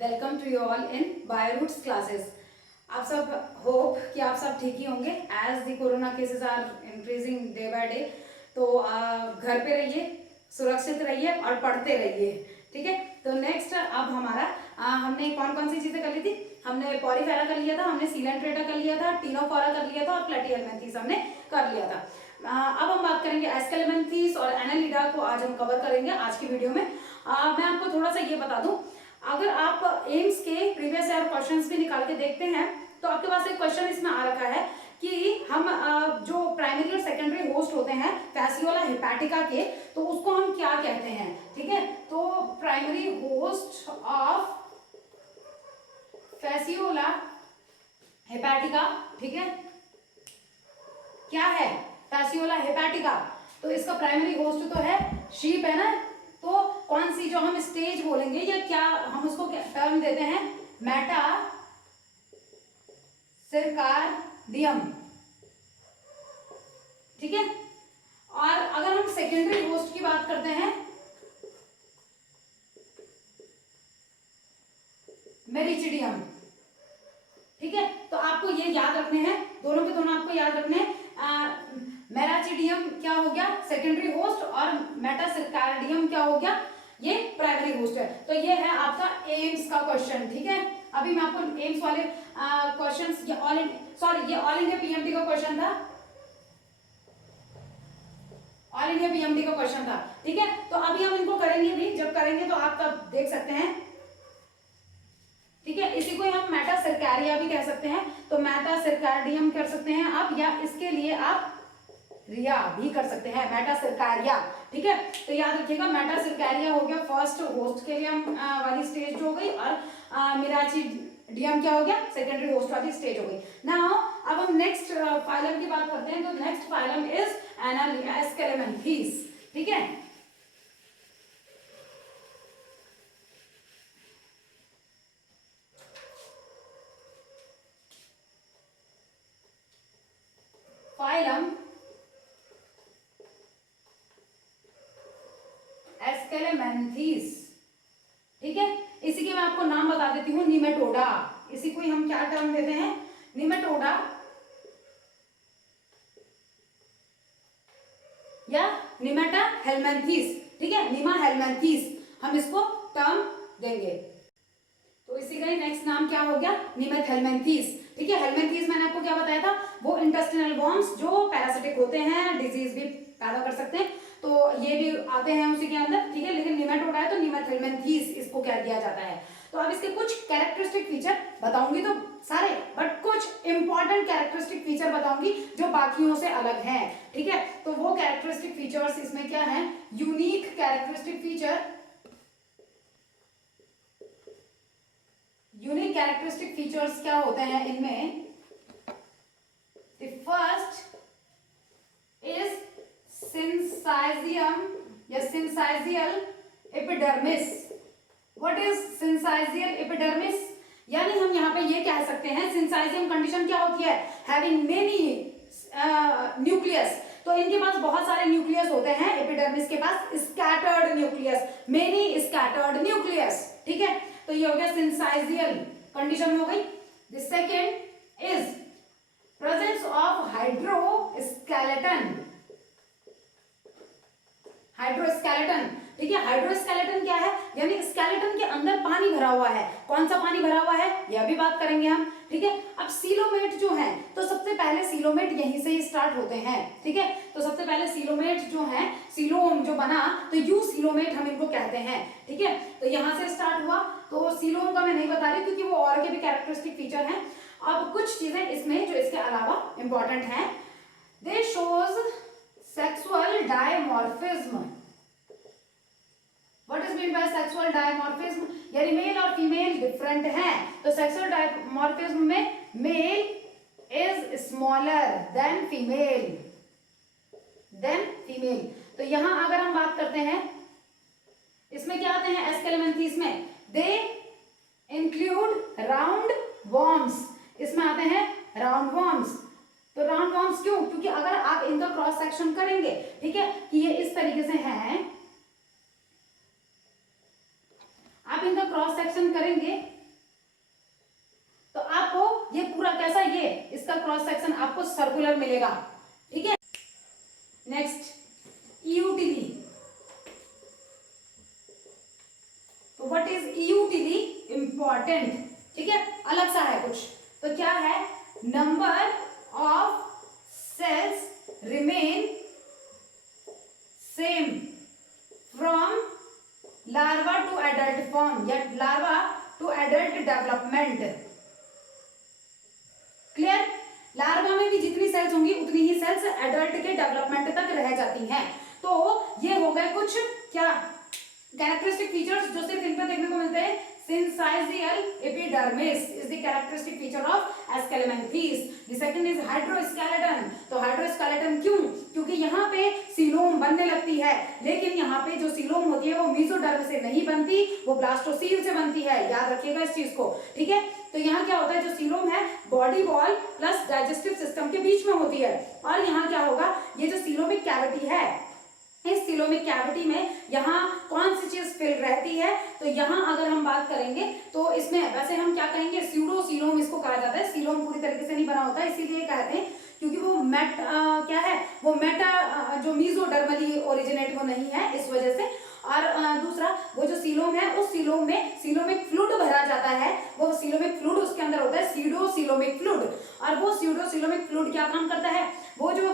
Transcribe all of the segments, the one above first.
Welcome to you all in Bioroots classes. आप सब hope कि आप सब ठीक ही होंगे as the corona cases are increasing day by day. तो घर पे रहिए, सुरक्षित रहिए और पढ़ते रहिए, ठीक है। तो नेक्स्ट अब हमारा हमने कौन कौन सी चीजें कर ली थी। हमने पॉलीफेरा कर लिया था, हमने सीलेंट्रेटा कर लिया था, टीनोफोरा कर लिया था और प्लेटिहेल्मिन्थेस हमने कर लिया था। अब हम बात करेंगे एस्केलेमेंथीज और एनालिडा को आज हम कवर करेंगे आज की वीडियो में। मैं आपको थोड़ा सा ये बता दूं, अगर आप एम्स के प्रीवियस ईयर क्वेश्चंस भी निकाल के देखते हैं तो आपके पास एक क्वेश्चन इसमें आ रखा है कि हम जो प्राइमरी और सेकेंडरी होस्ट होते हैं फैसियोला हेपेटिका के, तो उसको हम क्या कहते हैं, ठीक है। तो primary host of Fasciola hepatica, ठीक है, क्या है फैसियोला हेपेटिका। तो इसका प्राइमरी होस्ट तो है शीप, है ना। तो कौन सी जो हम स्टेज बोलेंगे या क्या हम उसको टर्म देते हैं, मेटा सिरकार्डियम, ठीक है। और अगर हम सेकेंडरी होस्ट की बात करते हैं मेरिचिडियम, ठीक है। तो आपको ये याद रखने हैं, दोनों के दोनों आपको याद रखने हैं। मेराचिडियम क्या हो गया सेकेंडरी होस्ट और मेटासिरकार्डियम क्या हो गया, ये प्राइमरी होस्ट है। तो ये है आपका एम्स का क्वेश्चन, ठीक है। अभी मैं आपको एम्स वाले क्वेश्चंस, ये ऑल इंडिया पीएमटी का क्वेश्चन था, ऑल इंडिया पीएमटी का क्वेश्चन था, ठीक है। तो अभी हम इनको करेंगे भी, जब करेंगे तो आप तब देख सकते हैं, ठीक है। इसी को हम मेटासिरकारिया भी कह सकते हैं, तो मेटासिरकार्डियम कर सकते हैं आप, या इसके लिए आप रिया भी कर सकते हैं, मेटासिरकारिया, ठीक है। तो याद रखिएगा मेटासिरकारिया हो गया फर्स्ट होस्ट के लिए हम वाली स्टेज जो हो गई, और मेराचिडियम क्या हो गया सेकेंडरी होस्ट वाली स्टेज हो गई। नाउ अब हम नेक्स्ट फाइलम की बात करते हैं। तो नेक्स्ट फाइलम इज एस्केलेमेंथीज, ठीक है। फाइलम एस्केलेमेंथीज, ठीक है। इसी के मैं आपको नाम बता देती हूं, निमेटोडा। इसी को हम क्या टर्म देते हैं, निमेटोडा या निमेटा हेलमेंथीस, ठीक है, निमा हेलमेंथीस हम इसको टर्म देंगे। तो इसी का ही नेक्स्ट नाम क्या हो गया, निमेट हेलमेंथीस, ठीक है। हेलमेंथीस मैंने आपको क्या बताया था, वो इंटेस्टिनल वर्म्स जो पैरासिटिक होते हैं, डिजीज भी पैदा कर सकते हैं, तो ये भी आते हैं उसी के अंदर, ठीक है। लेकिन निमेटोडा है तो निमेट हेलमेंथीस इसको कह दिया जाता है। तो अब इसके कुछ कैरेक्टरिस्टिक फीचर बताऊंगी, तो सारे बट कुछ इंपॉर्टेंट कैरेक्टरिस्टिक फीचर बताऊंगी जो बाकियों से अलग हैं, ठीक है। तो वो कैरेक्टरिस्टिक फीचर्स इसमें क्या है, unique characteristic feature, unique characteristic features क्या होते हैं इनमें। द फर्स्ट इज सिंसाइजियम या सिंसाइजियल एपिडर्मिस। व्हाट इज सिंसाइजियल एपिडर्मिस, यानी हम यहाँ पे ये कह सकते हैं सिंसाइजियम कंडीशन क्या होती है, हैविंग मेनी न्यूक्लियस। तो इनके पास बहुत सारे न्यूक्लियस होते हैं, एपिडर्मिस के पास scattered nucleus, many scattered nucleus, ठीक है। तो ये हो गया सिंसाइजियल कंडीशन हो गई। The second is presence of hydroskeleton, hydroskeleton, ठीक है। हाइड्रोस्केलेटन क्या है, यानी स्केलेटन के अंदर पानी भरा हुआ है। कौन सा पानी भरा हुआ है यह भी बात करेंगे हम, ठीक है। अब सीलोमेट जो है, तो सबसे पहले सीलोमेट यहीं से ही स्टार्ट होते हैं, ठीक है। तो सबसे पहले सीलोमेट जो है, सीलोम जो बना, तो यू सीलोमेट हम इनको कहते हैं, ठीक है। तो यहां से स्टार्ट हुआ, तो सीलोम का मैं नहीं बता रही क्योंकि वो और के भी कैरेक्टरिस्टिक फीचर हैं। अब कुछ चीजें इसमें जो इसके अलावा इंपॉर्टेंट हैं, they shows sexual dimorphism. What is meant by sexual dimorphism, यानी मेल और फीमेल डिफरेंट हैं। तो सेक्सुअल डायमॉर्फिज्म में male is smaller than female, तो यहां अगर हम बात करते हैं, इसमें क्या आते हैं एस्केलेमेंथीस में, दे इंक्लूड राउंड वर्म्स, इसमें आते हैं राउंड वर्म्स। तो राउंड वर्म्स क्यों, क्योंकि अगर आप इनका क्रॉस सेक्शन करेंगे, ठीक है, कि ये इस तरीके से हैं, आप आप इनका क्रॉस सेक्शन करेंगे तो आपको ये पूरा कैसा, ये इसका क्रॉस सेक्शन आपको सर्कुलर मिलेगा, ठीक है। नेक्स्ट ईयूटिली, तो व्हाट इज ईयूटिली, इंपॉर्टेंट, ठीक है, अलग सा है कुछ। तो क्या है, number of cells remain same from larva to adult form या larva to adult development. Clear, larva में भी जितनी सेल्स होंगी उतनी ही सेल्स एडल्ट के डेवलपमेंट तक रह जाती हैं। तो ये हो गए कुछ क्या कैरेक्टरिस्टिक फीचर्स जो सिर्फ इन पर देखने को मिलते हैं। Syncytial epidermis is the characteristic feature of Aschelanthes. The second is hydroskeleton. तो हाइड्रोस्केलेटन क्यों, क्योंकि यहाँ पे सीलोम बनने लगती है, लेकिन यहाँ पे जो सीलोम होती है वो मेसोडर्म से नहीं बनती, वो ब्लास्टोसील से बनती है, याद रखिएगा इस चीज को, ठीक है। तो यहाँ क्या होता है, जो सीलोम है body wall plus digestive system के बीच में होती है, और यहाँ क्या होगा, ये जो सीलोमिक कैविटी है, इस सीलोमिक कैविटी में यहाँ कौन सी चीज फिल रहती है, तो यहाँ अगर हम बात करेंगे तो इसमें वैसे हम क्या कहेंगे, स्यूडो सीलोम इसको कहा जाता है। सीलोम पूरी तरीके से नहीं बना होता है, इसीलिए कहते हैं क्योंकि वो क्या है, वो मेटा जो मीजोडर्मली ओरिजिनेट वो नहीं है, इस वजह से। और दूसरा वो जो सीलोम है, उस सीलोम में सीलोमिक फ्लूइड भरा जाता है, वो सीलोमिक फ्लूइड उसके अंदर होता है सीडो सीलोमिक फ्लूइड, और वो सीडो सीलोमिक फ्लूइड क्या काम करता है, वो जो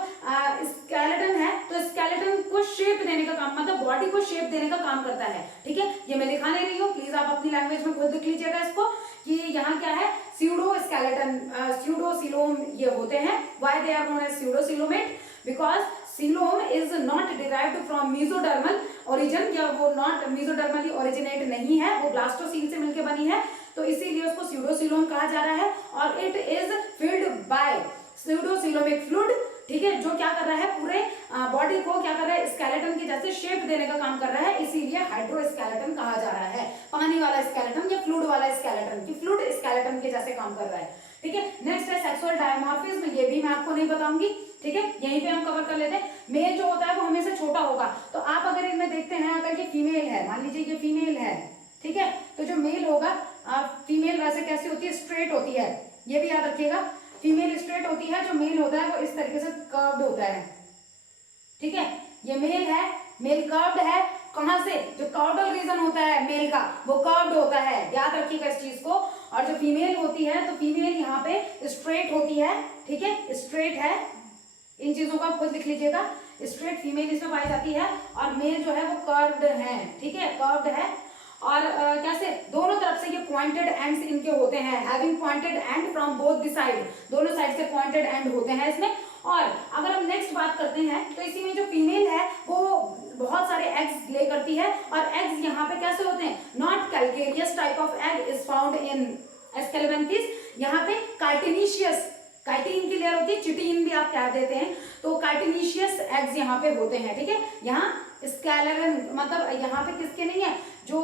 स्केलेटन है, तो स्केलेटन को शेप देने का काम, मतलब बॉडी को शेप देने का काम करता है, ठीक है। ये मैं दिखा नहीं रही हूँ, प्लीज आप अपनी लैंग्वेज में खुद लिख लीजिएगा इसको, कि यहाँ क्या है, स्यूडो स्केलेटन स्यूडो सीलोम ये होते हैं। Why they are known as pseudo coelomate, because coelom is not derived from mesodermal origin, या वो नॉट मेसोडर्मली ओरिजिनेट नहीं है, वो ब्लास्टोसील से मिलकर बनी है, तो इसीलिए उसको स्यूडोसीलोम कहा जा रहा है। और it is filled by pseudocoelomic fluid, ठीक है, जो क्या कर रहा है, पूरे बॉडी को क्या कर रहा है, स्केलेटन की जैसे शेप देने का काम कर रहा है, इसीलिए हाइड्रोस्केलेटन कहा जा रहा है, पानी वाला स्केलेटन या फ्लूइड वाला स्केलेटन, कि फ्लूइड स्केलेटन के जैसे काम कर रहा है, ठीक है। नेक्स्ट है सेक्सुअल डायमॉर्फिज्म, ये भी मैं आपको नहीं बताऊंगी, ठीक है, यहीं पे हम कवर कर लेते हैं। मेल जो होता है वो हमेशा छोटा होगा, तो आप अगर इनमें देखते हैं, अगर ये फीमेल है, मान लीजिए ये फीमेल है, ठीक है, तो जो मेल होगा, फीमेल वैसे कैसी होती है, स्ट्रेट होती है, ये भी याद रखिएगा, फीमेल स्ट्रेट होती है, जो मेल होता है वो इस तरीके से कर्व्ड होता है, ठीक है। ये मेल है, मेल कर्व्ड है, कहां से, जो कॉर्डल रीजन होता है मेल का वो कर्व्ड होता है, याद रखिएगा इस चीज को। और जो फीमेल होती है, तो फीमेल यहाँ पे स्ट्रेट होती है, ठीक है, स्ट्रेट है, इन चीजों का खुद लिख लीजिएगा, स्ट्रेट फीमेल इसमें पाई जाती है, और मेल जो है वो कर्व्ड है, ठीक है, कर्व्ड है। और कैसे, दोनों तरफ से ये पॉइंटेड एंड्स इनके होते हैं, having pointed and from both the side, दोनों साइड से पॉइंटेड एंड होते हैं इसमें। और अगर हम नेक्स्ट बात करते हैं, तो इसी में जो फीमेल है वो बहुत सारे एग्स ले करती है, और एग्स यहाँ पे कैसे होते हैं, not calcareous type of egg is found in aschelminthes, यहाँ पे कार्टिनिशियस, काइटिन की लेयर होती है, चिटिन भी आप कह देते हैं, तो कार्टिनिशियस एग्स यहाँ पे होते हैं, ठीक है। यहाँ स्केलेरन मतलब यहाँ पे किसके नहीं है, जो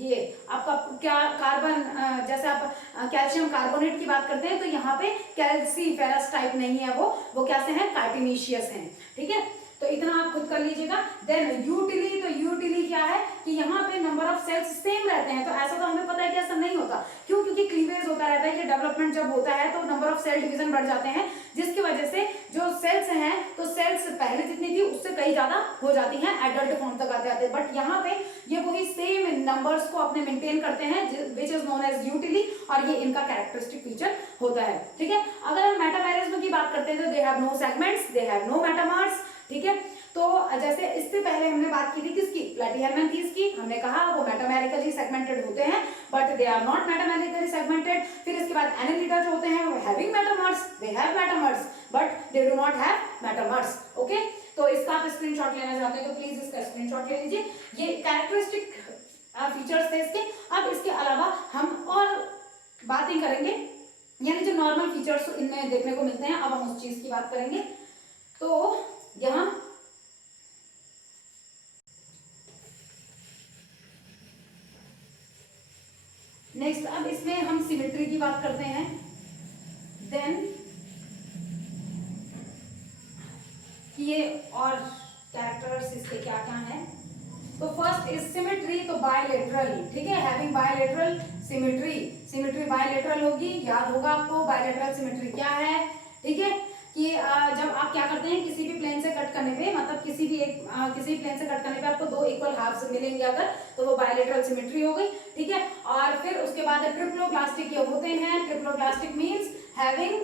ये आपका क्या कार्बन, जैसे आप कैल्शियम कार्बोनेट की बात करते हैं, तो यहाँ पे कैल्सीफेरस टाइप नहीं है, वो कैसे हैं, कार्टिनिशियस हैं, ठीक है। तो इतना आप खुद कर लीजिएगा। देन यूटिली, तो यूटिली क्या है कि यहाँ पे नंबर ऑफ सेल्स सेम रहते हैं, तो ऐसा तो हमें पता है कि ऐसा नहीं होता, क्यों, क्योंकि क्लीवेज होता रहता है, ये डेवलपमेंट जब होता है तो नंबर ऑफ सेल डिवीजन बढ़ जाते हैं, जिसकी वजह से जो सेल्स हैं, तो सेल्स पहले जितनी थी उससे कई ज्यादा हो जाती हैं, एडल्ट फॉर्म तक आते आते, बट यहाँ पे ये वही सेम नंबर्स को अपने मेंटेन करते हैं, विच इज नोन एज यूटिली, और ये इनका कैरेक्टरिस्टिक फीचर होता है, ठीक है। अगर हम मेटामेरिज्म की बात करते हैं, तो they have no segments, they have no metamers, ठीक है। तो जैसे इससे पहले हमने बात की थी किसकी, प्लैटीहेल्मिन्थेस की, हमने कहा वो मेटामेरिकली सेगमेंटेड होते हैं, but they are not metamerically segmented. फिर इसके बाद एनेलिडा जो होते हैं वो having metamers, they have metamers but they do not have metamers, okay. तो इसका आप स्क्रीनशॉट लेना चाहते हैं तो प्लीज इसका स्क्रीनशॉट ले लीजिए। ये कैरेक्टरिस्टिक फीचर्स थे इसके। अब इसके अलावा हम और बातें करेंगे, यानी जो नॉर्मल फीचर्स इनमें देखने को मिलते हैं, अब हम उस चीज की बात करेंगे। तो यहाँ नेक्स्ट, अब इसमें हम सिमेट्री की बात करते हैं। देन ये और कैरेक्टर्स इसके क्या क्या हैं, तो फर्स्ट इज सिमेट्री, तो बायलेटरल, ठीक है, having bilateral symmetry, symmetry bilateral होगी, याद होगा आपको बायलेटरल सिमेट्री क्या है, ठीक है, कि जब आप क्या करते हैं किसी भी प्लेन से कट करने पे, मतलब किसी भी प्लेन से कट करने पे आपको दो इक्वल हाफ्स मिलेंगे अगर, तो वो बायलेटरल सिमेट्री हो गई, ठीक है। और फिर उसके बाद ट्रिप्लोप्लास्टिक ये होते हैं, ट्रिप्लोप्लास्टिक मींस हैविंग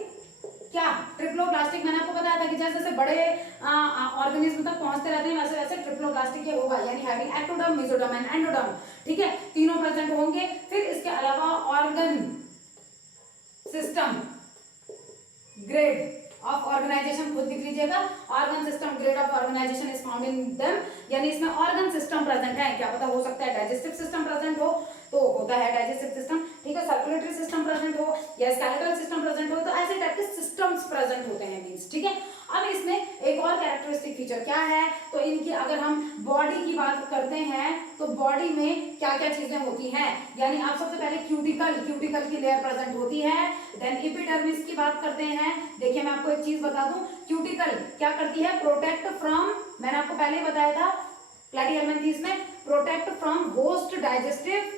क्या, ट्रिप्लोप्लास्टिक मैंने आपको बताया था कि जैसे जैसे बड़े ऑर्गेनिज्म तक पहुंचते रहते हैं वैसे वैसे ट्रिप्लोप्लास्टिक ये होगा, यानी having ectoderm, mesoderm and endoderm, ठीक है, तीनों प्रेजेंट होंगे। फिर इसके अलावा organ system grade of organization खुद लिख लीजिएगा, organ system grade of organization is found in them, यानी इसमें ऑर्गन सिस्टम प्रेजेंट है, क्या पता हो सकता है डाइजेस्टिव सिस्टम प्रेजेंट हो, तो होता है डाइजेस्टिव सिस्टम, ठीक है, सर्कुलेटरी सिस्टम प्रेजेंट हो या स्केलेटल सिस्टम प्रेजेंट हो, तो ऐसे टाइप के सिस्टम्स प्रेजेंट होते हैं मींस, ठीक है। अब इसमें एक और कैरेक्टरिस्टिक फीचर क्या है, तो इनकी अगर हम बॉडी की बात करते हैं तो बॉडी में क्या क्या चीजें होती हैं, यानी आप सबसे पहले क्यूटिकल की लेयर प्रेजेंट होती है, देन एपिडर्मिस की बात करते हैं। देखिए मैं आपको एक चीज बता दूं, क्यूटिकल क्या करती है, प्रोटेक्ट फ्रॉम, मैंने आपको पहले ही बताया था प्लैटीहेल्मिन्थीस में, प्रोटेक्ट फ्रॉम होस्ट डाइजेस्टिव,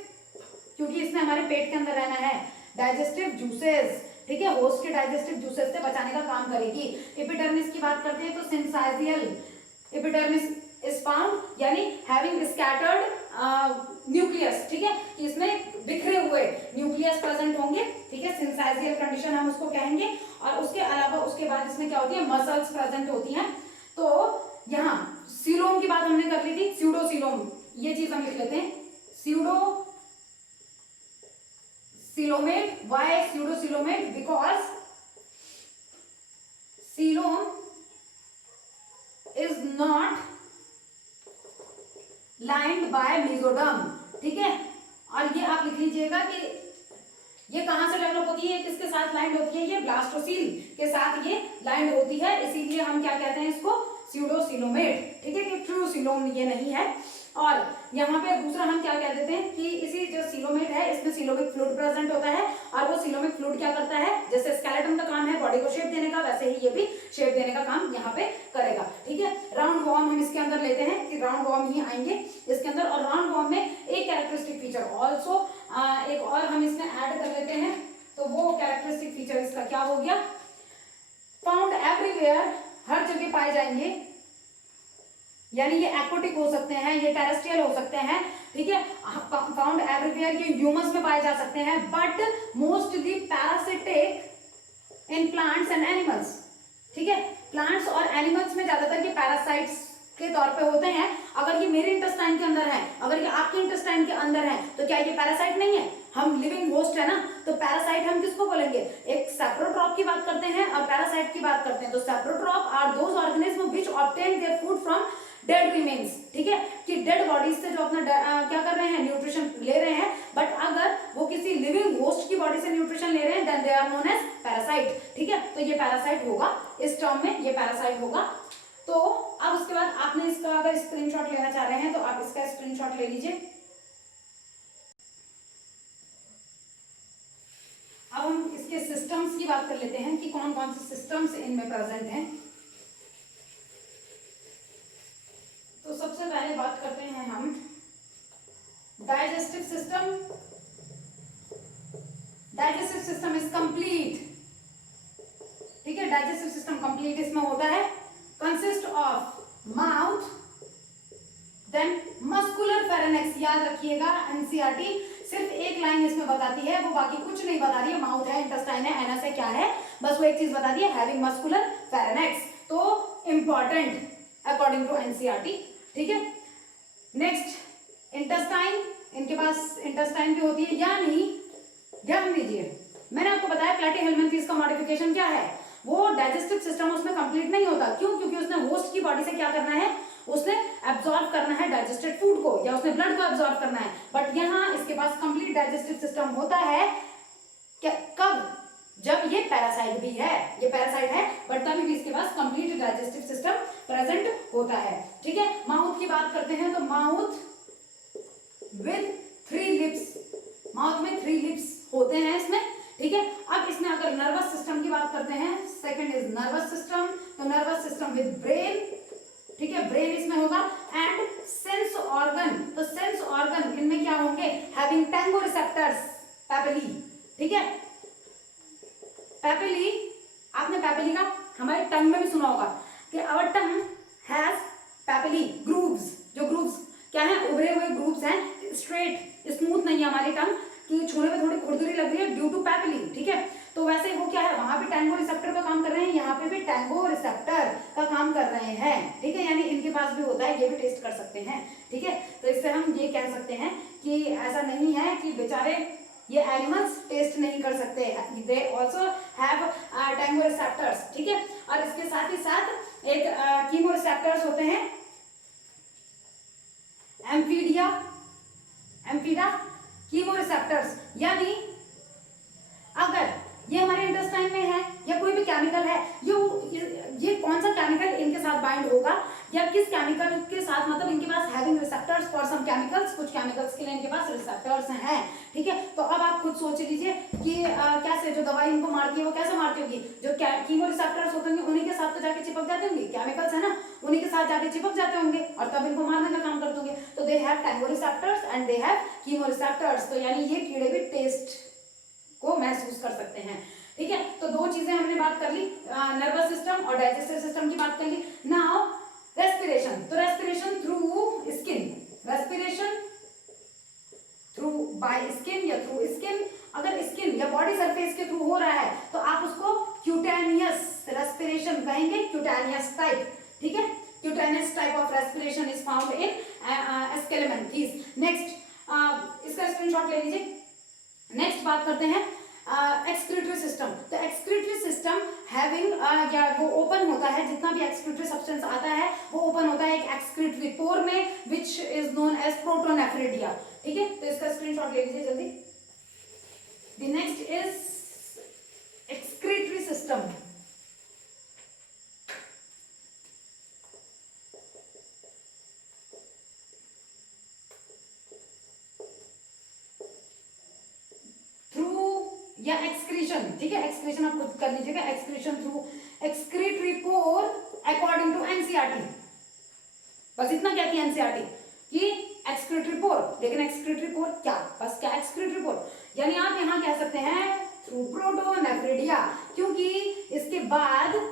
क्योंकि इसने हमारे पेट के अंदर रहना है, डाइजेस्टिव जूसेस, ठीक है, होस्ट के डाइजेस्टिव जूसेस से बचाने का काम करेगी। एपिडर्मिस की बात करते हैं तो सिंसाइजियल एपिडर्मिस इज फाउंड, यानी हैविंग स्कैटर्ड न्यूक्लियस, ठीक है, कि इसमें बिखरे हुए न्यूक्लियस प्रेजेंट होंगे, ठीक है, सिंसाइजियल कंडीशन हम उसको कहेंगे। और उसके अलावा उसके बाद इसमें क्या होती है, मसल्स प्रेजेंट होती हैं। तो यहाँ सीलोम की बात हमने कर ली थी, स्यूडोसीलोम, ये चीज हम लिख लेते हैं, pseudo coelomate, why pseudocoelomate, because coelom is not lined by mesoderm, ठीक है। और ये आप लिख लीजिएगा कि ये कहां से डेवलप होती है, किसके साथ लाइंड होती है, ये ब्लास्टोसील के साथ ये लाइंड होती है, इसीलिए हम क्या कहते हैं इसको, स्यूडोसीलोमेट, ठीक है, कि ट्रू सीलोम ये नहीं है। और यहाँ पे दूसरा हम क्या कह देते हैं कि इसी जो सीलोमेट है इसमें सीलोमिक फ्लूइड प्रेजेंट होता है, और वो सीलोमिक फ्लूइड क्या करता है, जैसे स्केलेटन का काम है बॉडी को शेप देने का, वैसे ही ये भी शेप देने का काम यहाँ पे करेगा, ठीक है। राउंड वॉर्म हम इसके अंदर लेते हैं कि राउंड वॉर्म ही आएंगे इसके अंदर, और राउंड वॉर्म में एक कैरेक्टरिस्टिक फीचर ऑल्सो एक और हम इसमें ऐड कर लेते हैं, तो वो कैरेक्टरिस्टिक फीचर इसका क्या हो गया, फाउंड एवरीवेयर, हर जगह पाए जाएंगे, यानी ये एक्वाटिक हो सकते हैं, ये टेरेस्ट्रियल हो सकते हैं, ठीक है, फाउंड एवरीवेयर, ये ह्यूमस में पाए जा सकते हैं, but mostly parasitic in plants and animals, ठीक है, प्लांट्स और एनिमल्स में ज्यादातर ये पैरासाइट्स के तौर पे होते हैं। अगर ये मेरे इंटेस्टाइन के अंदर है, अगर ये आपके इंटेस्टाइन के अंदर है, तो क्या ये पैरासाइट नहीं है, हम लिविंग होस्ट है ना, तो पैरासाइट हम किसको बोलेंगे, एक सेप्रोट्रॉप की बात करते हैं और पैरासाइट की बात करते हैं। तो saprotroph are those organism which obtain their food from dead remains, ठीक है, कि डेड बॉडीज से जो अपना क्या कर रहे हैं, न्यूट्रिशन ले रहे हैं, बट अगर वो किसी लिविंग होस्ट की बॉडी से न्यूट्रिशन ले रहे हैं then they are known as parasite, ठीक है, तो ये पैरासाइट होगा, इस टर्म में ये पैरासाइट होगा। तो अब उसके बाद आपने इसका अगर स्क्रीनशॉट लेना चाह रहे हैं तो आप इसका स्क्रीनशॉट ले लीजिए। अब हम इसके सिस्टम्स की बात कर लेते हैं कि कौन कौन से सिस्टम्स इनमें प्रेजेंट हैं। तो सबसे पहले बात करते हैं हम digestive system. Digestive system is complete, ठीक है, डाइजेस्टिव सिस्टम कंप्लीट इसमें होता है, consist of mouth, then muscular pharynx, याद रखिएगा एनसीईआरटी सिर्फ एक लाइन इसमें बताती है, वो बाकी कुछ नहीं बता रही है, माउथ है, इंटेस्टाइन है, एनस है, क्या है, बस वो एक चीज बता दी है, हैविंग मस्कुलर फेरेनेक्स, तो इंपॉर्टेंट अकॉर्डिंग टू एनसीईआरटी, ठीक है। नेक्स्ट इंटेस्टाइन, इनके पास इंटेस्टाइन भी होती है, यानी ध्यान दीजिए मैंने आपको बताया प्लैटीहेल्मिन्थीस का मॉडिफिकेशन क्या है, वो डाइजेस्टिव सिस्टम उसमें कंप्लीट नहीं होता, क्यों, क्योंकि उसने होस्ट की बॉडी से क्या करना है, उसने एब्जॉर्ब करना है डाइजेस्टेड फूड को, या उसने ब्लड को एब्जॉर्ब करना है, बट यहाँ इसके पास कंप्लीट डाइजेस्टिव सिस्टम होता है, क्या, कब, जब ये पैरासाइट भी है, ये पैरासाइट है बट तभी भी इसके पास कंप्लीट डाइजेस्टिव सिस्टम प्रेजेंट होता है, ठीक है। माउथ की बात करते हैं तो माउथ विद 3 लिप्स, माउथ में 3 लिप्स होते हैं इसमें, ठीक है। अब इसमें अगर नर्वस सिस्टम की बात करते हैं, सेकंड इज नर्वस सिस्टम, तो नर्वस सिस्टम विद ब्रेन, ठीक है, ब्रेन इसमें होगा, and sense organ having tango receptors, papillae, ठीक है। पैपिली, आपने पैपिली का हमारे टंग में भी सुना होगा कि our tongue has papillae grooves, जो ग्रूव्स क्या है, उभरे हुए ग्रूव्स हैं, स्ट्रेट स्मूथ नहीं है हमारी टंग कि छूने में थोड़ी खुरदुरी लग रही है ड्यू टू पैपिली, ठीक है। तो वैसे वो क्या है, वहां पे टैंगो रिसेप्टर का काम कर रहे हैं, यहाँ पे भी टैंगो रिसेप्टर का काम कर रहे हैं, ठीक है। यानी इनके पास भी होता है, ये भी टेस्ट कर सकते हैं, ठीक है। तो इससे हम ये कह सकते हैं कि ऐसा नहीं है कि बेचारे ये एनिमल्स टेस्ट नहीं कर सकते, they also have tango receptors, ठीक है। और इसके साथ ही साथ एक कीमो रिसेप्टर्स होते हैं, एम्फीडिया, एम्फीडा कीमो रिसेप्टर्स। यानी अगर ये हमारे इंटेस्टाइन में है या कोई भी केमिकल है, ये कौन सा केमिकल इनके साथ बाइंड होगा या किस केमिकल के साथ, मतलब इनके पास having receptors for some chemicals, कुछ केमिकल्स के लिए इनके पास रिसेप्टर्स हैं, ठीक है। तो अब आप खुद सोच लीजिए कि कैसे जो दवाई इनको मारती है वो कैसे मारती होगी, जो कीमो रिसेप्टर्स होते होंगे उन्हीं के साथ तो जाके चिपक जाते होंगे, केमिकल्स है ना, उन्हीं के साथ जाके चिपक जाते होंगे और तब इनको मारने का काम करते होंगे। तो they have tango receptors and they have chemo receptors. तो यानी ये कीड़े भी टेस्ट को महसूस कर सकते हैं, ठीक है। तो दो चीजें हमने बात कर ली, नर्वस सिस्टम और डाइजेस्टिव सिस्टम की बात कर ली। नाउ रेस्पिरेशन, तो respiration through skin, respiration through by skin या थ्रू स्किन, अगर स्किन या बॉडी सरफेस के थ्रू हो रहा है तो आप उसको क्यूटेनियस रेस्पिरेशन कहेंगे, क्यूटेनियस टाइप, ठीक है। Cutaneous type of respiration is found in aschelminthes. Next इसका स्क्रीनशॉट ले लीजिए। नेक्स्ट बात करते हैं एक्सक्रीटरी सिस्टम। तो एक्सक्रीटरी सिस्टम हैविंग या वो ओपन होता है, जितना भी एक्सक्रीटरी सब्सटेंस आता है वो ओपन होता है एक एक्सक्रीटरी पोर में, which is known as protonephridia, ठीक है। तो इसका स्क्रीनशॉट ले लीजिए जल्दी। The next is excretory system. या एक्सक्रीशन, ठीक है, एक्सक्रीशन आप खुद कर लीजिएगा, excretion through excretory pore according to NCERT. बस इतना कहती है एनसीईआरटी कि एक्सक्रीटरी पोर, लेकिन एक्सक्रीटरी पोर क्या, बस क्या एक्सक्रीटरी पोर, यानी आप यहां कह सकते हैं थ्रू प्रोटोनेफ्रिडिया, क्योंकि इसके बाद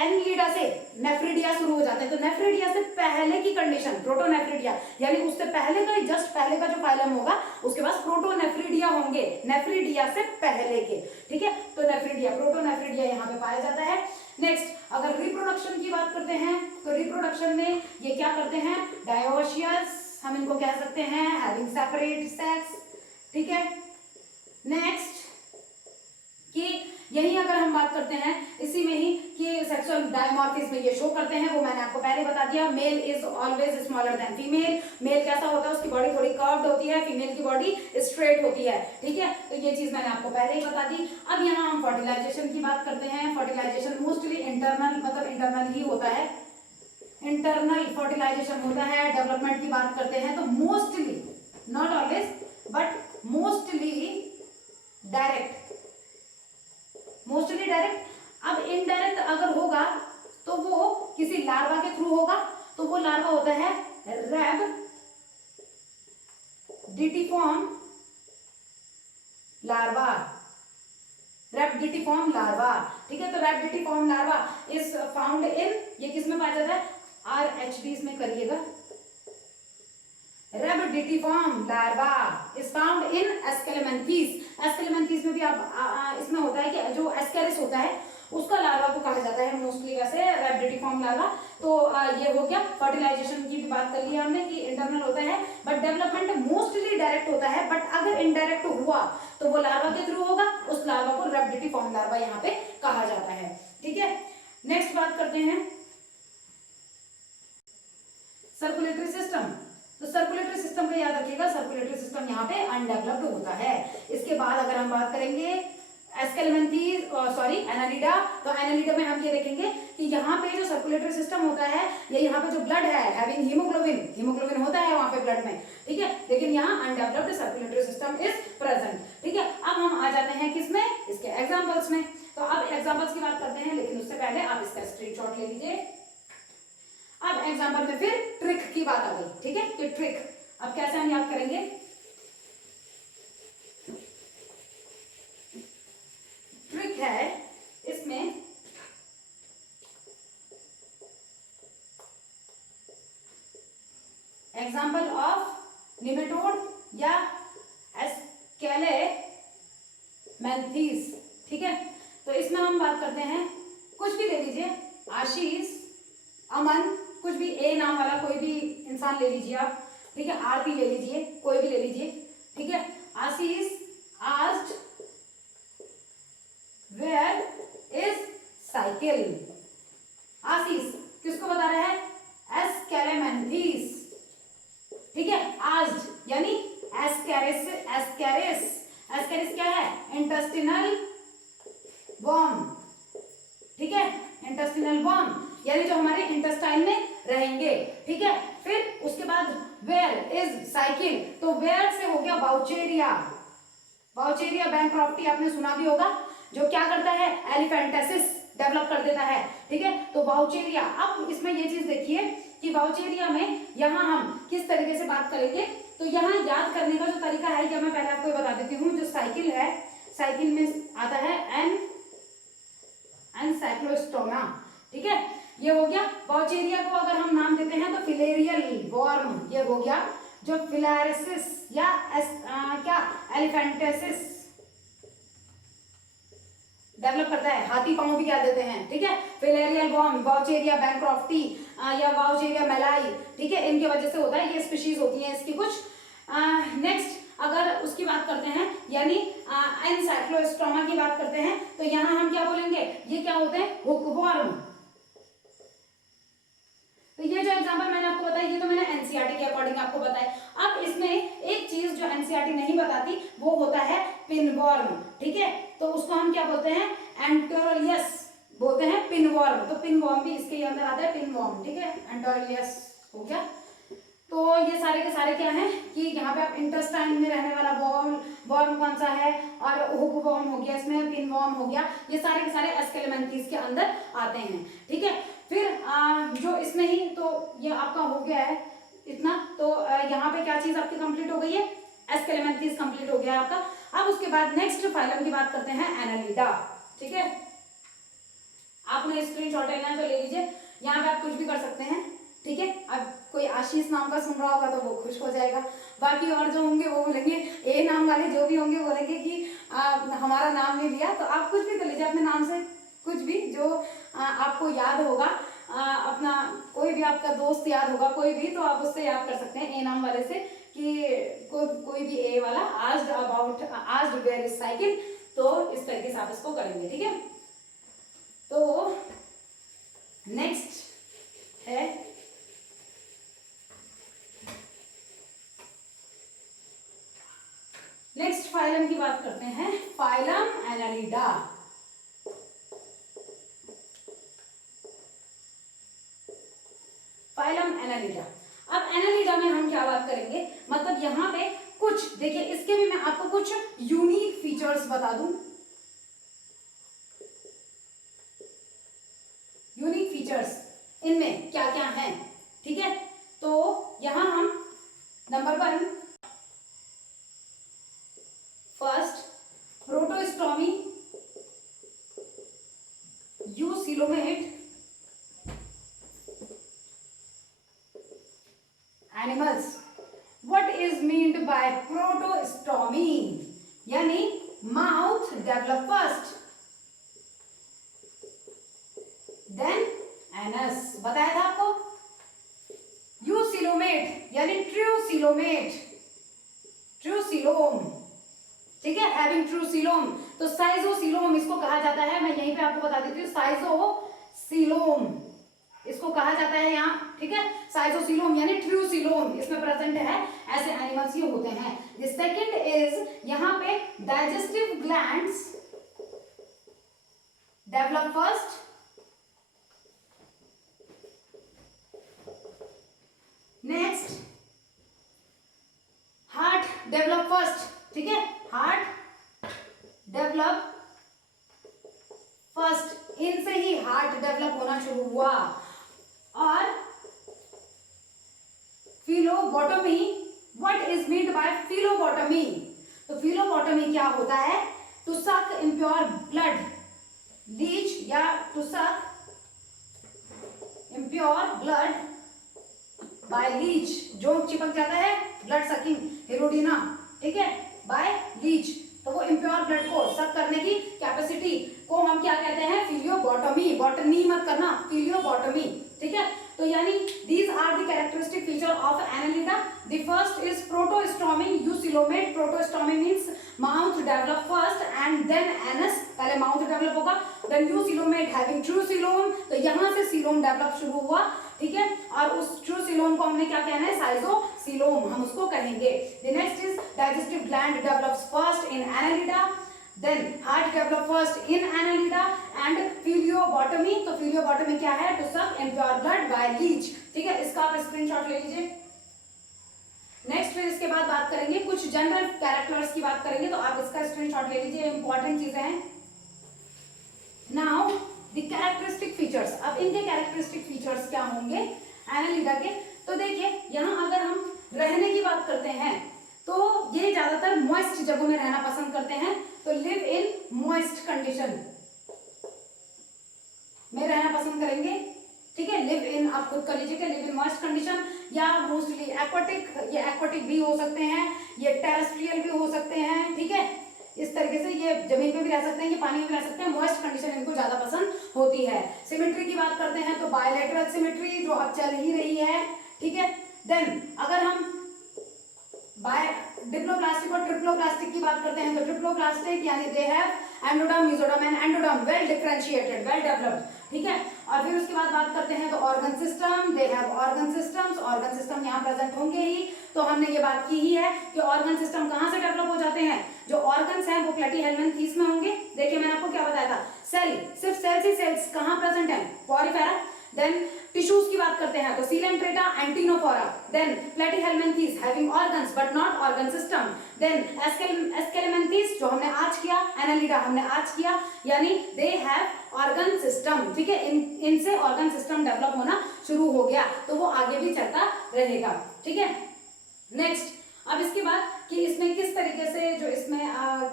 एनलिडा से नेफ्रिडिया शुरू हो जाते हैं। तो नेफ्रिडिया से पहले की कंडीशन प्रोटोनेफ्रिडिया, यानी उससे पहले का, जस्ट पहले का जो फाइलम होगा उसके पास प्रोटोनेफ्रिडिया होंगे, नेफ्रिडिया से पहले के, ठीक है। तो नेफ्रिडिया, प्रोटोनेफ्रिडिया यहाँ पे पाया जाता है। नेक्स्ट अगर रिप्रोडक्शन की बात करते हैं तो रिप्रोडक्शन में ये क्या करते हैं, डायोशियस हम इनको कह सकते हैं, हैविंग सेपरेट सेक्स, ठीक है। नेक्स्ट कि यही अगर हम बात करते हैं इसी में ही कि सेक्सुअल डायमॉर्फिज्म ये शो करते हैं, वो मैंने आपको पहले बता दिया। Male is always smaller than female, male कैसा होता है, उसकी बॉडी थोड़ी कर्व्ड होती है, फीमेल की बॉडी स्ट्रेट होती है, ठीक है। तो ये चीज मैंने आपको पहले ही बता दी। अब यहाँ हम फर्टिलाइजेशन की बात करते हैं। फर्टिलाइजेशन मोस्टली इंटरनल, मतलब इंटरनल ही होता है, इंटरनल फर्टिलाइजेशन होता है। डेवलपमेंट की बात करते हैं तो mostly, not always but mostly direct, mostly direct. अब इनडायरेक्ट अगर होगा तो वो किसी लार्वा के थ्रू होगा, तो वो लार्वा होता है रैबिडिटिफॉर्म लार्वा, रैबिडिटिफॉर्म लार्वा, ठीक है। तो रैबिडिटिफॉर्म लार्वा इज फाउंड इन, ये किस में पाया जाता है, RHD इसमें करिएगा, रैबिडिटिफॉर्म लार्वा इज फाउंड इन एस्केलेमेंथीज। एस्केलेमेंथीज में भी आप इसमें होता है कि जो एस्केरिस होता है उसका लार्वा को कहा जाता है मोस्टली वैसे रैबिडिटिफॉर्म लार्वा। तो ये हो गया। फर्टिलाइजेशन की भी बात कर लिया हमने कि इंटरनल होता है, बट डेवलपमेंट मोस्टली डायरेक्ट होता है। बट अगर इनडायरेक्ट हुआ तो वो लार्वा के थ्रू होगा, उस लार्वा को रैबिडिटिफॉर्म लार्वा यहाँ पे कहा जाता है, ठीक है। नेक्स्ट बात करते हैं सर्कुलेटरी सिस्टम। तो सर्कुलेटरी सिस्टम का याद रखिएगा, सर्कुलेटरी सिस्टम यहाँ पे अनडेवलप्ड होता है। इसके बाद अगर हम बात करेंगे एस्केलेमेंथीज, सॉरी एनालिडा, तो एनालिडा में हम ये देखेंगे कि यहाँ पे जो सर्कुलेटरी सिस्टम होता है, ये यहाँ पे जो ब्लड है हैविंग हीमोग्लोबिन, हीमोग्लोबिन होता है वहाँ पे ब्लड में, ठीक है, लेकिन यहाँ undeveloped circulatory system is present, ठीक है। अब हम आ जाते हैं किसमें, इसके एग्जाम्पल्स में। तो अब एग्जाम्पल्स की बात करते हैं, लेकिन उससे पहले आप इसका स्क्रीनशॉट ले लीजिए। अब एग्जाम्पल में फिर ट्रिक की बात आ गई, ठीक है, कि ट्रिक अब कैसे हम याद करेंगे। या एस्केलेमेंथीज। ठीक है, तो इसमें हम बात करते हैं, कुछ भी ले लीजिए, आशीष, अमन, कुछ भी ए नाम वाला कोई भी इंसान ले लीजिए आप। ठीक है, आरती ले लीजिए, कोई भी ले लीजिए। ठीक है, आशीष आस्क्ड वेयर इज साइकिल। आशीष किसको बता रहा है? एस्केलेमेंथीज। ठीक है, आस्क्ड यानी एस्केरिस, एस्केरिस, एस्केरिस क्या है? Intestinal worm. ठीक है, इंटेस्टिनल वर्म यानी जो हमारे इंटेस्टाइन में रहेंगे। ठीक है, फिर उसके बाद वेयर इज साइकिल, तो वेयर से हो गया वाउचेरिया। वाउचेरिया बैंक्रॉफ्टी आपने सुना भी होगा, जो क्या करता है? एलिफेंटेसिस डेवलप कर देता है। ठीक है, तो वाउचेरिया। अब इसमें ये चीज देखिए कि वाउचेरिया में यहाँ हम किस तरीके से बात करेंगे, तो यहाँ याद करने का जो तरीका है, ये मैं पहले आपको बता देती हूँ। जो साइकिल है, साइकिल में आता है एनसाइक्लोस्टोमा। ठीक है, ये हो गया। वाउचेरिया को अगर हम नाम देते हैं तो फिलेरियल वर्म, ये हो गया। जो फिलारिसिस या क्या एलिफेंटेसिस डेवलप करता है, हाथी पांव भी क्या देते हैं। ठीक है, फिलेरियल वर्म, वाउचेरिया बैंक्रॉफ्टी या वाउचेरिया मेलाई। ठीक है, इनकी वजह से होता है, ये स्पीशीज होती हैं इसकी कुछ। नेक्स्ट अगर उसकी बात करते हैं यानी एनसाइक्लोस्टोमा की बात करते हैं, तो यहाँ हम क्या बोलेंगे? ये क्या होते हैं? हुकवर्म। तो ये जो एग्जांपल मैंने आपको बताया, ये तो मैंने एनसीईआरटी के अकॉर्डिंग आपको बताया। अब इसमें एक चीज जो एनसीईआरटी नहीं बताती, वो होता है पिनवर्म। ठीक है, तो उसको हम क्या बोलते हैं? एंटोरियस बोलते हैं, पिनवर्म। तो पिनवर्म भी इसके अंदर आता है, पिनवर्म। ठीक है, एंटोरियस हो गया। तो ये सारे के सारे क्या हैं कि यहाँ पे आप इंटेस्टाइन में रहने वाला वर्म कौन सा है, और हुकवर्म हो गया, इसमें पिनवर्म हो गया, ये सारे के सारे एस्केलेमेंथीज के अंदर आते हैं। ठीक है, फिर जो इसमें ही, तो ये आपका हो गया है इतना। तो यहाँ पे क्या चीज आपकी कंप्लीट हो गई है? एस्केलेमेंथीज कंप्लीट हो गया है आपका। अब उसके बाद नेक्स्ट फाइलम की बात करते हैं, एनालिडा। ठीक है, आपने स्क्रीनशॉट लेना है तो ले लीजिए, यहाँ पे आप कुछ भी कर सकते हैं। ठीक है, अब कोई आशीष नाम का सुन रहा होगा तो वो खुश हो जाएगा, बाकी और जो होंगे वो बोलेंगे, ए नाम वाले जो भी होंगे बोलेंगे कि हमारा नाम नहीं लिया। तो आप कुछ भी कर लीजिए अपने नाम से, कुछ भी जो आपको याद होगा, अपना कोई भी आपका दोस्त याद होगा कोई भी, तो आप उससे याद कर सकते हैं ए नाम वाले से कि कोई भी ए वाला आस्क्ड वेयर इज साइकिल। तो इस तरीके से आप इसको करेंगे। ठीक है, तो नेक्स्ट है नेक्स्ट फाइलम की बात करते हैं, फाइलम एनालिडा। Phylum Annelida. अब एनालिडा में हम क्या बात करेंगे, मतलब यहाँ पे कुछ देखिए, इसके भी मैं आपको कुछ यूनिक फीचर्स बता दूं। यूनिक फीचर्स इनमें क्या क्या हैं। ठीक है, तो यहां हम number 1 first protostomy, eucoelomate animals. What is meant by protostomy, यानी mouth develop first then anus, बताया था आपको। यूसिलोमेट यानी ट्रूसिलोमेट, ट्रूसिलोम। ठीक है, हैविंग ट्रूसिलोम। तो साइजोसिलोम इसको कहा जाता है, मैं यहीं पे आपको बता देती हूँ, साइजोसिलोम इसको कहा जाता है यहाँ। ठीक है, साइजोसिलोम यानी ट्रूसिलोम इसमें प्रेजेंट है, ऐसे एनिमल्स ये होते हैं। द सेकंड इज यहाँ पे digestive glands develop first next heart develop first. ठीक है, हार्ट डेवलप फर्स्ट, इनसे ही हार्ट डेवलप होना शुरू हुआ। और phlebotomy, what is meant by phlebotomy, तो फिलोबोटोमी क्या होता है? To suck impure blood, leech या to suck impure blood by leech, जो चिपक जाता है ब्लड सकिंग हेरोडिना, ठीक है, बाय लीच। तो वो इम्प्योर ब्लड को सक करने की कैपेसिटी को हम क्या कहते हैं, फिलियोबॉटमी, बॉटनी मत करना, फिलियोबॉटमी, ठीक है। तो यानी these are the characteristic feature of Annelida. The first is protostomy, eucoelomate. Protostomy means mouth develop first and then anus, पहले mouth develop होगा, then eucoelomate having true coelom, तो यहाँ से coelom develop शुरू हुआ, ठीक है, और उस true coelom को हमने क्या कहना है, साइजोसीलोम हम उसको कहेंगे। The next is digestive gland develops first in Annelida, then heart develop first in Annelida and filiobotomy, तो filiobotomy क्या है, to suck impure blood by leech, ठीक है, इसका आप स्क्रीनशॉट ले लीजिए। नेक्स्ट फिर इसके बाद बात करेंगे कुछ जनरल कैरेक्टर्स की बात करेंगे, तो आप इसका स्क्रीनशॉट ले लीजिए, इंपॉर्टेंट चीजें हैं। नाउ द कैरेक्टरिस्टिक फीचर्स, अब इनके कैरेक्टरिस्टिक फीचर्स क्या होंगे एनालिडा के, तो देखिए यहाँ अगर हम रहने की बात करते हैं तो ये ज्यादातर मॉइस्ट जगहों में रहना पसंद करते हैं, तो लिव इन मॉइस्ट कंडीशन में रहना पसंद करेंगे, ठीक है। लिव इन आप खुद कर लीजिए, लिव इन मॉइस्ट कंडीशन, या मोस्टली एक्वाटिक, ये एक्वाटिक भी हो सकते हैं, ये टेरेस्ट्रियल भी हो सकते हैं, ठीक है, इस तरीके से ये जमीन पे भी रह सकते हैं, ये पानी में भी रह सकते हैं, मॉइस्ट कंडीशन इनको ज्यादा पसंद होती है। सिमेट्री की बात करते हैं तो बायलैटरल सिमेट्री जो अब चल ही रही है, ठीक है। देन अगर हम डिप्लोप्लास्टिक और ट्रिप्लोप्लास्टिक की बात करते हैं तो ट्रिप्लोप्लास्टिक यानी they have endoderm, mesoderm and endoderm well differentiated, well developed, ठीक है। और फिर उसके बाद बात करते हैं तो organ system, they have organ systems, organ system यहाँ प्रेजेंट होंगे ही, तो हमने ये बात की ही है कि ऑर्गन सिस्टम कहाँ से डेवलप हो जाते हैं, जो ऑर्गन्स हैं वो प्लेटीहेल्मिन्थीस में होंगे। देखिए मैंने आपको क्या बताया था, सेल, सिर्फ सेल्स ही सेल्स कहाँ प्रेजेंट है, पोरिफेरा। देन टिश्यूज की बात करते हैं तो Coelenterata, Ctenophora, then Platyhelminthes having organs but not organ system, then Aschelminthes जो हमने आज किया, एनालिडा हमने आज किया, यानी दे हैव ऑर्गन सिस्टम, ठीक है, इनसे ऑर्गन सिस्टम डेवलप होना शुरू हो गया, तो वो आगे भी चलता रहेगा, ठीक है। नेक्स्ट अब इसके बाद कि इसमें किस तरीके से जो इसमें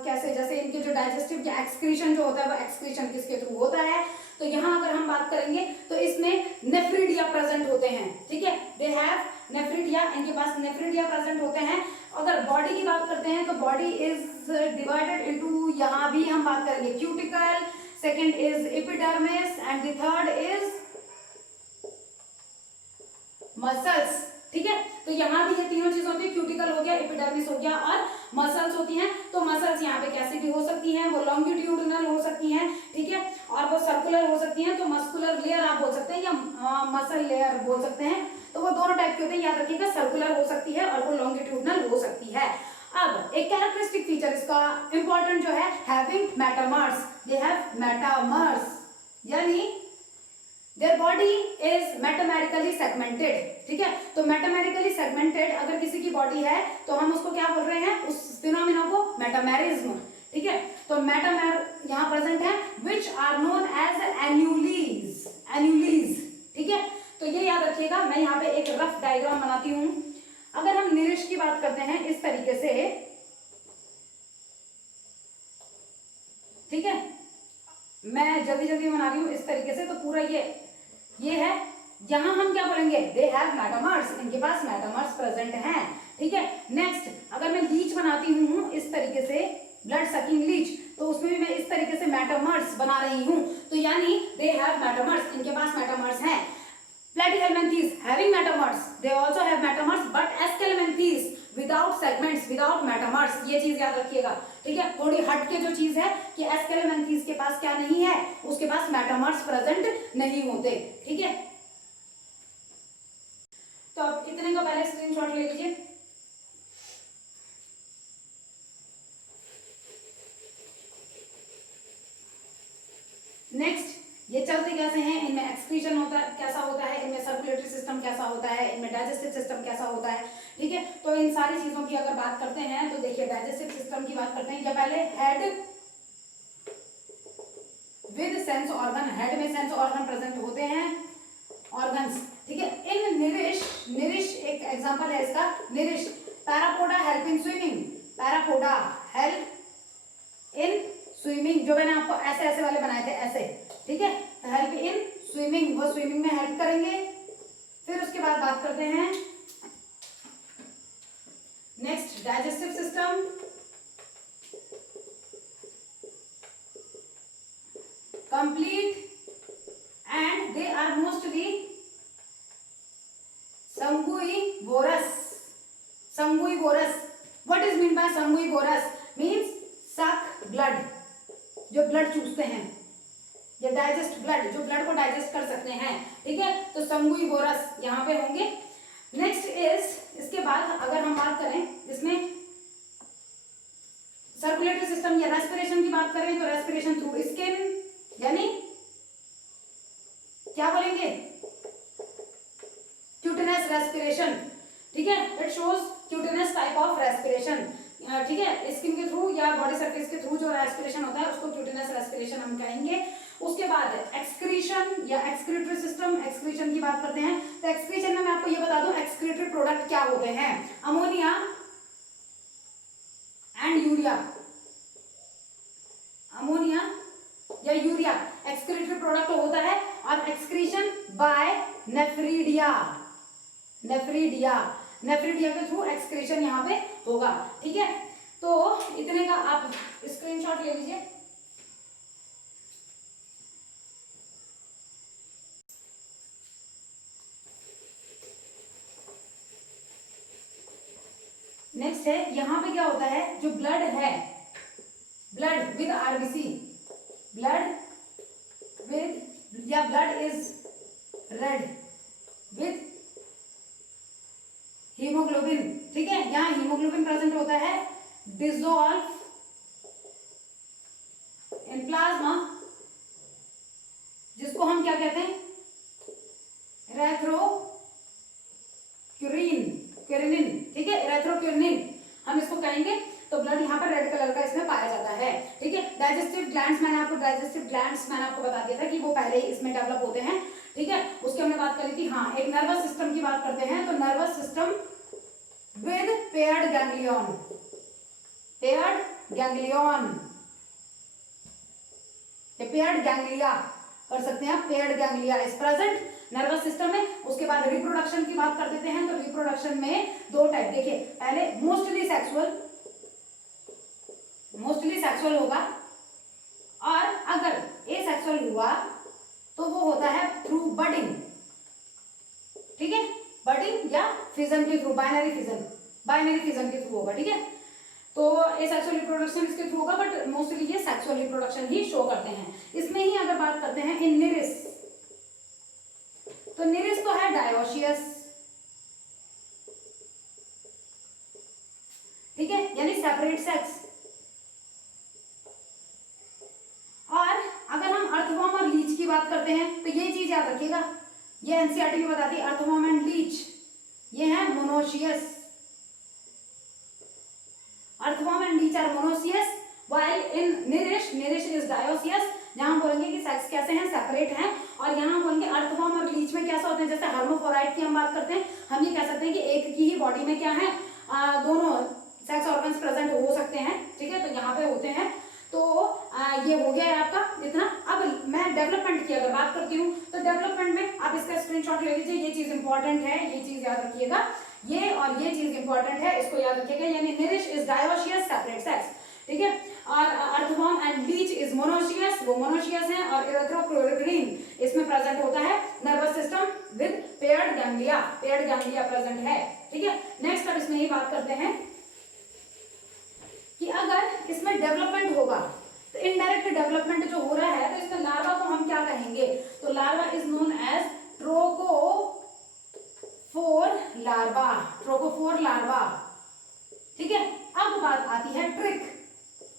कैसे, जैसे इनके जो डाइजेस्टिव या एक्सक्रीशन जो होता है वो एक्सक्रीशन किसके थ्रू होता है, तो यहाँ अगर हम बात करेंगे तो इसमें नेफ्रिडिया प्रेजेंट होते हैं, ठीक है, दे हैव नेफ्रिडिया, इनके पास नेफ्रिडिया प्रेजेंट होते हैं। अगर बॉडी की बात करते हैं तो बॉडी इज डिवाइडेड इनटू, यहाँ भी हम बात करेंगे cuticle, second is epidermis and the third is muscles, ठीक है। तो यहाँ भी ये तीनों चीज होती है, क्यूटिकल हो गया, एपिडर्मिस हो गया और मसल्स होती हैं। तो मसल्स यहाँ पे कैसे भी हो सकती हैं, वो लॉन्गिट्यूडिनल हो सकती हैं, ठीक है, और वो सर्कुलर हो सकती हैं, तो मस्कुलर लेयर आप बोल सकते हैं या मसल लेयर बोल सकते हैं, तो वो दोनों टाइप के होते हैं, याद रखिएगा, सर्कुलर हो सकती है और वो लॉन्गिट्यूडिनल हो सकती है। अब एक कैरेक्टरिस्टिक फीचर इसका इंपॉर्टेंट जो है, having metamers, they have metamers, यानी their body is metamerically segmented, ठीक है। तो मेटामेरिकली सेगमेंटेड अगर किसी की बॉडी है तो हम उसको क्या बोल रहे हैं, उस फिनोमेना को मेटामेरिज्म, ठीक है। तो मेटामेर यहाँ प्रेजेंट है, विच आर नोन एज एन्यूलीज, एन्यूलीज, ठीक है। तो ये याद रखिएगा, मैं यहाँ पे एक रफ डायग्राम बनाती हूँ। अगर हम निरिश की बात करते हैं इस तरीके से, ठीक है, मैं जल्दी जल्दी बना रही हूँ इस तरीके से, तो पूरा ये है, यहां हम क्या बोलेंगे, दे हैव मेटामर्स, इनके पास मेटामर्स प्रेजेंट हैं, ठीक है। नेक्स्ट अगर मैं लीच बनाती हूँ इस तरीके से, ब्लड सकिंग लीच, तो उसमें भी मैं इस तरीके से मेटामर्स बना रही हूँ, तो यानी दे हैव मेटामर्स, इनके पास मेटामर्स हैं। Platyhelminthes having metamers, they also have metamers, but Aschelanthes without segments, without metamers, ये चीज याद रखिएगा, ठीक है। थोड़ी हट के जो चीज है कि Aschelanthes के पास क्या नहीं है, उसके पास मेटामर्स प्रेजेंट नहीं होते, ठीक है। तो अब इतने का पहले स्क्रीनशॉट ले लीजिए। नेक्स्ट ये चलते कैसे हैं, इनमें एक्सक्रीशन होता है कैसा होता है, इनमें सर्कुलेटरी सिस्टम कैसा होता है, इनमें डाइजेस्टिव सिस्टम कैसा होता है, ठीक है। तो इन सारी चीजों की अगर बात करते हैं तो देखिए डाइजेस्टिव सिस्टम की बात करते हैं, या पहले head with sense organ, head में सेंस ऑर्गन प्रेजेंट होते हैं, ऑर्गन्स, ठीक है। इन निरिश, निरिश एक एग्जांपल है इसका, Nereis parapodia help in swimming, parapodia help in swimming, जो मैंने आपको ऐसे ऐसे वाले बनाए थे ऐसे, ठीक है, हेल्प इन स्विमिंग, वो स्विमिंग में हेल्प करेंगे। फिर उसके बाद बात करते हैं next digestive system, complete, and they are mostly sanguivorous. Sanguivorous. What is mean by sanguivorous? Means suck blood, जो ब्लड चूसते हैं, या डाइजेस्ट ब्लड, जो ब्लड को डाइजेस्ट कर सकते हैं, ठीक है, तो संगुइवोरस यहाँ पे होंगे। नेक्स्ट इज, इसके बाद अगर हम बात करें इसमें सर्कुलेटरी सिस्टम या रेस्पिरेशन की बात करें, तो रेस्पिरेशन थ्रू स्किन, यानी क्या बोलेंगे, क्यूटेनस रेस्पिरेशन, ठीक है, it shows क्यूटेनस type of respiration, ठीक है, स्किन के थ्रू या बॉडी सरफेस के थ्रू जो रेस्पिरेशन होता है उसको क्यूटेनस रेस्पिरेशन हम कहेंगे। उसके बाद एक्सक्रीशन या एक्सक्रीटरी सिस्टम, एक्सक्रीशन की बात करते हैं, तो एक्सक्रीशन में मैं आपको ये बता दूं एक्सक्रीटरी प्रोडक्ट क्या होते हैं, अमोनिया एंड यूरिया, अमोनिया या यूरिया एक्सक्रीटरी प्रोडक्ट होता है, और excretion by nephridia, nephridia, nephridia के थ्रू एक्सक्रीशन यहाँ पे होगा, ठीक है। तो इतने का आप स्क्रीनशॉट ले लीजिए। नेक्स्ट है, यहां पे क्या होता है, जो ब्लड है, blood with RBC, blood with, या blood is red with haemoglobin, ठीक है, यहां हीमोग्लोबिन प्रेजेंट होता है, डिसॉल्व इन प्लाज्मा, जिसको हम क्या कहते हैं, इरेथ्रोक्यूरिन, क्यूरिनिन, ठीक है, इरेथ्रोक्यूरिनिन हम इसको कहेंगे। तो ब्लड यहाँ पर रेड कलर का इसमें पाया जाता है, ठीक है। डाइजेस्टिव ग्लैंड्स मैंने आपको बता दिया था कि वो पहले ही इसमें डेवलप होते हैं, ठीक है, उसकी हमने बात करी थी। हाँ, एक नर्वस सिस्टम की बात करते हैं, तो nervous system with paired ganglion, paired ganglion, paired ganglia कर सकते हैं, paired ganglia is present nervous system में। उसके बाद रिप्रोडक्शन की बात कर देते हैं, तो रिप्रोडक्शन में दो टाइप, देखिए, पहले मोस्टली सेक्सुअल होगा, और अगर एसेक्सुअल हुआ तो वो होता है थ्रू बडिंग, ठीक है, बडिंग या फिजन के थ्रू, बाइनरी फिजन के थ्रू होगा, ठीक है। तो एसेक्सुअल रिप्रोडक्शन इसके थ्रू होगा, बट मोस्टली ये सेक्सुअल रिप्रोडक्शन ही शो करते हैं। इसमें ही अगर बात करते हैं इन निरिस, तो निरिस तो है डायोशियस, ठीक है, यानी सेपरेट सेक्स। और अगर हम अर्थवॉर्म और लीच की बात करते हैं, तो ये चीज याद रखिएगा, ये एनसीईआरटी भी बताती है, अर्थवॉर्म एंड लीच ये है monoecious, earthworm and leech are monoecious, while in Nereis is dioecious. जहां बोलेंगे कि सेक्स कैसे हैं, सेपरेट हैं, और यहाँ बोलेंगे अर्थवॉर्म और लीच में कैसा होता है, जैसे हर्माफ्रोडाइट की हम बात करते हैं, हम ये कह सकते हैं कि एक की ही बॉडी में क्या है, दोनों सेक्स ऑर्गन्स प्रेजेंट हो सकते हैं, ठीक है, तो यहाँ पे होते हैं। तो ये हो गया है आपका इतना। अब मैं डेवलपमेंट की अगर बात करती हूँ, तो डेवलपमेंट में आप इसका स्क्रीनशॉट ले लीजिए, ये चीज इंपॉर्टेंट है, ये चीज याद रखिएगा, ये और ये चीज इंपॉर्टेंट है, इसको याद रखिएगा, यानी निरिश इज डायोशियस, सेपरेट सेक्स, ठीक है, और earthworm and Leach is monoecious, वो मोनोशियस है, और इरेथ्रोक्लोरिन इसमें प्रेजेंट होता है, nervous system with paired ganglia present है, ठीक है। नेक्स्ट अब इसमें ये बात करते हैं कि अगर इसमें डेवलपमेंट होगा, तो इनडायरेक्ट डेवलपमेंट जो हो रहा है, तो इसमें लार्वा को हम क्या कहेंगे, तो larva is known as trochophore larva, ठीक है। अब बात आती है ट्रिक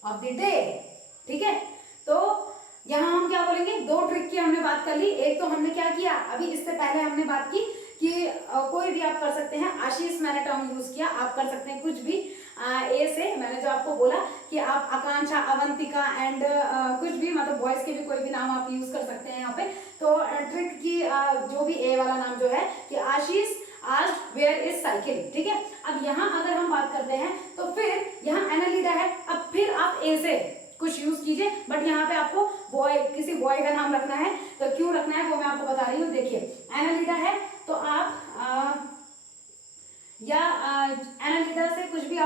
ऑफ द डे, ठीक है, तो यहां हम क्या बोलेंगे, दो ट्रिक की हमने बात कर ली। एक तो हमने क्या किया, अभी इससे पहले हमने बात की कि कोई भी आप कर सकते हैं, आशीष मैंने टर्म यूज किया, आप कर सकते हैं कुछ भी, ए से मैंने जो आपको बोला कि आप आकांक्षा, अवंतिका एंड कुछ भी, मतलब बॉयज के भी कोई भी नाम आप यूज कर सकते हैं यहाँ पे। तो ट्रिक की जो भी ए वाला नाम जो है कि आशीष आज वेयर इज साइकिल, ठीक है। अब यहाँ अगर हम बात करते हैं, तो फिर यहाँ एनालिडा है, अब फिर आप ए से कुछ यूज कीजिए, बट यहाँ पे आपको किसी बॉय का नाम रखना है, तो क्यों रखना है वो मैं आपको बता रही हूँ। देखिए, एनालिडा है, तो आप या एनालिडा से कुछ भी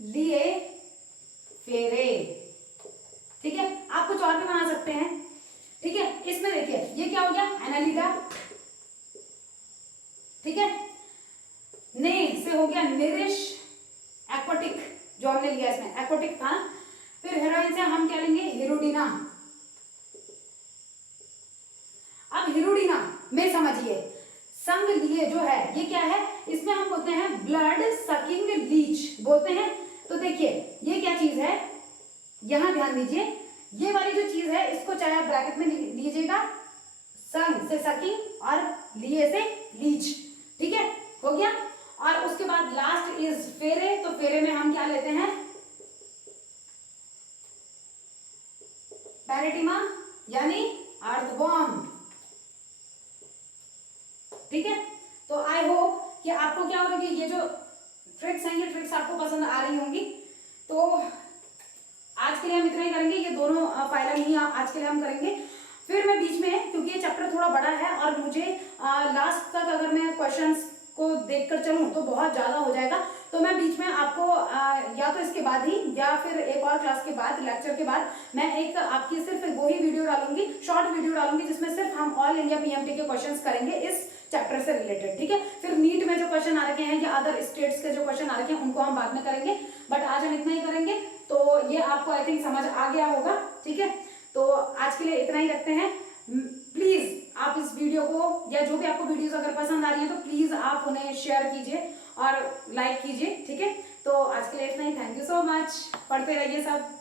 लिए, फेरे। ठीक है, आप कुछ और भी बना सकते हैं। ठीक है, इसमें देखिए ये क्या हो गया, एनालिडा। ठीक है, ने से हो गया निरिश, एक्वाटिक जो हमने लिया इसमें एक्वाटिक था। फिर हेरोइन से हम क्या लेंगे, हिरुडिना। अब हिरुडिना में समझिए, संग लिए जो है ये क्या है, इसमें हम बोलते हैं ब्लड सकिंग लीच बोलते हैं। तो देखिए ये क्या चीज है, यहां ध्यान दीजिए, ये वाली जो चीज है इसको चाहे आप ब्रैकेट में लीजिएगा, संग से सकिंग और लिए से लीच। ठीक है, हो गया। और उसके बाद लास्ट इज फेरे, तो फेरे में हम क्या लेते हैं, पैरेटिमा यानी अर्थवॉर्म। ठीक है, तो आई होप कि आपको क्या होगा कि ये जो ट्रिक्स हैं ये ट्रिक्स आपको पसंद आ रही होंगी। तो आज के लिए हम इतना ही करेंगे, ये दोनों फाइनल ही आज के लिए हम करेंगे। फिर मैं बीच में, क्योंकि ये चैप्टर थोड़ा बड़ा है और मुझे लास्ट तक अगर मैं क्वेश्चंस को देखकर चलूं तो बहुत ज्यादा हो जाएगा, तो मैं बीच में आपको या तो इसके बाद ही या फिर एक और क्लास के बाद, लेक्चर के बाद मैं एक आपकी सिर्फ वही वीडियो डालूंगी, शॉर्ट वीडियो डालूंगी जिसमें सिर्फ हम ऑल इंडिया पीएमटी के क्वेश्चंस करेंगे इस चैप्टर से रिलेटेड। ठीक है, फिर नीट में जो क्वेश्चन आ रखे हैं या अदर स्टेट्स के जो क्वेश्चन आ रखे हैं उनको हम बाद में करेंगे, बट आज हम इतना ही करेंगे। तो ये आपको आई थिंक समझ आ गया होगा। ठीक है, तो आज के लिए इतना ही रखते हैं। प्लीज आप इस वीडियो को या जो भी आपको वीडियोस अगर पसंद आ रही है तो प्लीज आप उन्हें शेयर कीजिए और लाइक कीजिए। ठीक है, तो आज के लिए इतना ही। थैंक यू सो मच, पढ़ते रहिए सब।